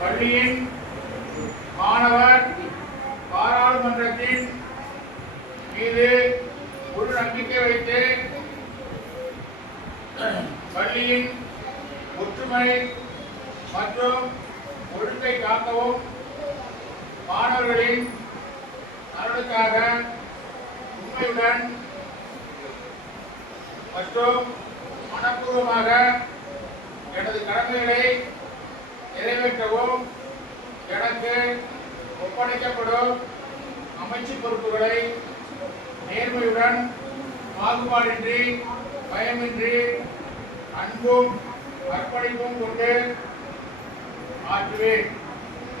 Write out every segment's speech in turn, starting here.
பள்ளியின் மாணவர் பாராளுமன்றத்தின் மீது முழு நம்பிக்கை வைத்து பள்ளியின் ஒற்றுமை மற்றும் ஒழுங்கை காக்கவும் மாணவர்களின் நலனுக்காக உண்மையுடன் மற்றும் மனப்பூர்வமாக எனது கடமைகளை நிறைவேற்றவும் எனக்கு ஒப்படைக்கப்படும் அமைச்சு பொறுப்புகளை நேர்மையுடன் பாகுபாடின்றி பயமின்றி அன்பும் அர்ப்பணிப்பும் கொண்டு ஆற்றுவேன்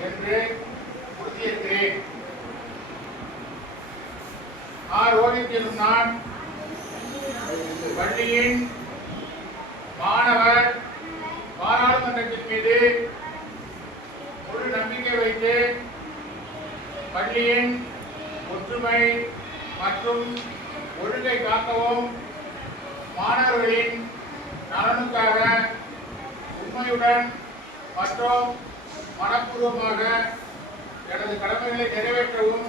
என்று உறுதியேற்கிறேன். ரோஹித் எனும் நான் பள்ளியின் மாணவர் பாராளுமன்றத்தின் மீது முழு நம்பிக்கை வைத்து பள்ளியின் ஒற்றுமை மற்றும் ஒழுங்கை காக்கவும் மாணவர்களின் நலனுக்காக உண்மையுடன் மற்றும் மனப்பூர்வமாக எனது கடமைகளை நிறைவேற்றவும்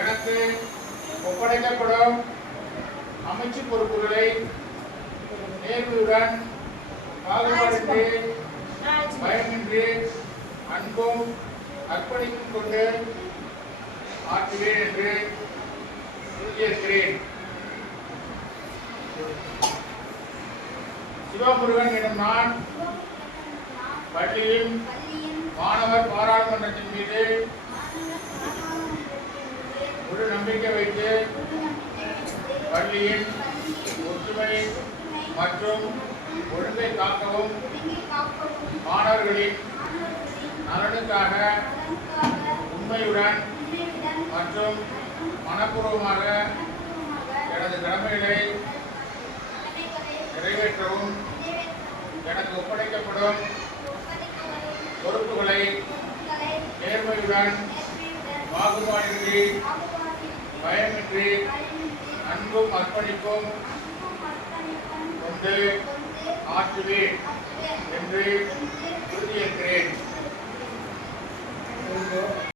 எனக்கு ஒப்படைக்கப்படும் அமைச்சு பொறுப்புகளை நேர்மையுடன் பாகுபாடின்றி பயமின்றி அன்பும் அர்ப்பணிப்பும் கொண்டு ஆற்றுவேன் என்று உறுதியேற்கிறேன். சிவமுருகன் எனும் நான் பள்ளியின் மாணவர் பாராளுமன்றத்தின் மீது முழு நம்பிக்கை வைத்து பள்ளியின் ஒற்றுமை மற்றும் ஒழுங்கை காக்கவும் மாணவர்களின் நலனுக்காக உண்மையுடன் மற்றும் மனப்பூர்வமாக எனது கடமைகளை நிறைவேற்றவும் எனக்கு ஒப்படைக்கப்படும் பொறுப்புகளை நேர்மையுடன் பாகுபாடின்றி பயமின்றி அன்பும் அர்ப்பணிப்பும் கொண்டு ஆற்றுவேன் என்று உறுதியேற்கிறேன்.